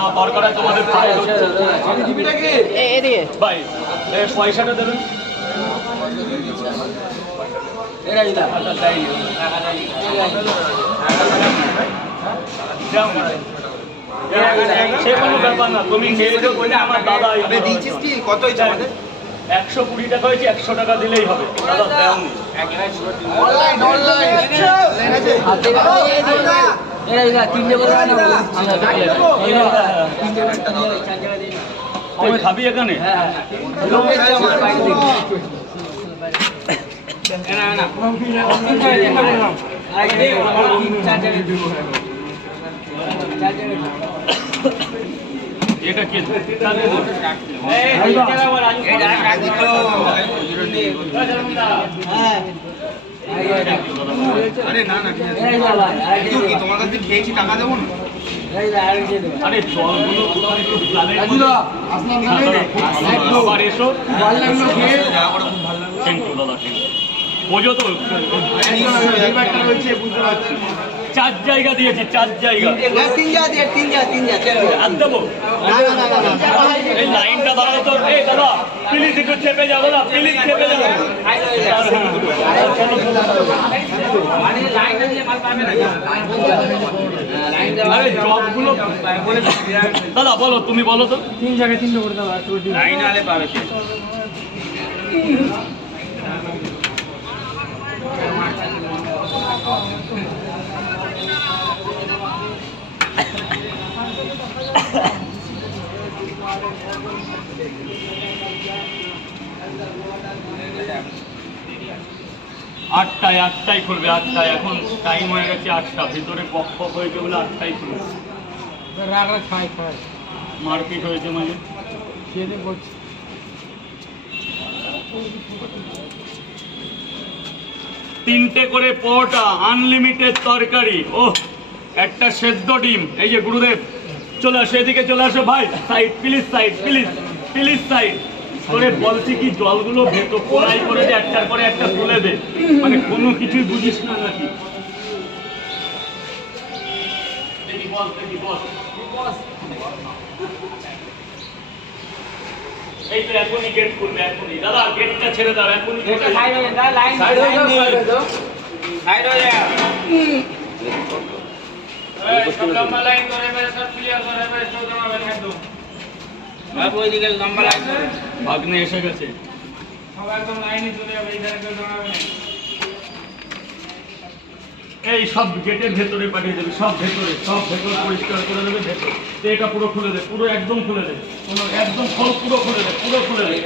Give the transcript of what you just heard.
না দরকার তোমাদের ভাই পয়সাটা দেবেন আচ্ছা। সে কোনো ব্যাপার না তুমি আমার দাদা দিয়েছিস কি? কত হয়েছে আমাদের একশো কুড়ি টাকা হয়েছে একশো টাকা দিলেই হবে। দাদা দেওনি খাবি এখানে হ্যাঁ, হ্যাঁ। এটা কে হ্যাঁ। আরে না না কি তোমার কাছে খেয়েছি টাকা দেবো না? এই যা, আরেকটা দিই। আরে জলগুলো কোথায় একটু প্লানের মধ্যে- আবার এসো। যা করে খুব ভালো লাগল। থ্যাংক ইউ দাদা থ্যাংক বোঝো তো চার জায়গা দিয়েছি চার জায়গা। তিন যা দিয়ে, তিন যা, তিন আর দেবো। এই লাইনটা দাঁড়াও তো। এই দাদা প্লিজ একটু চেপে যাব না প্লিজ চেপে যাব দাদা বলো তুমি বলো তো। তিন জায়গায় লাইন আলে পাবে কে? আটটায় আটটায় খুলবে, আটটায়। এখন টাইম হয়ে গেছে আটটা। ভিতরে পক পক হয়েছে বলে আটটায় খুলবে। মারপিট হয়েছে মানে? তিনটে করে পরোটা আনলিমিটেড তরকারি। ও একটা সেদ্ধ ডিম। এই যে গুরুদেব, চলে আসো, এদিকে চলে আসো ভাই। Side please side please please side করে বলছি কি জলগুলো ভেতর কোড়াই করে দে একটার পরে একটা তুলে দে। মানে কোনো কিছুই বুঝিস না নাকি? এই তো এখনই গেট খুলবে এখনই। দাদা গেটটা ছেড়ে দাও এখনই খুলে দাও। সাইড হয়ে যাও সাইড হয়ে যাও বাবু ওইদিকে লম্বা লাইন ধরে। ভাগ্নে এসে গেছে। এই সব গেটের ভেতরে পাঠিয়ে দেবে সব ভেতরে সব ভেতর পরিষ্কার করে দেবে ভেতর। এটা পুরো খুলে দে পুরো একদম খুলে দে। কোনো একদম ফল পুরো খুলে দে পুরো খুলে দে।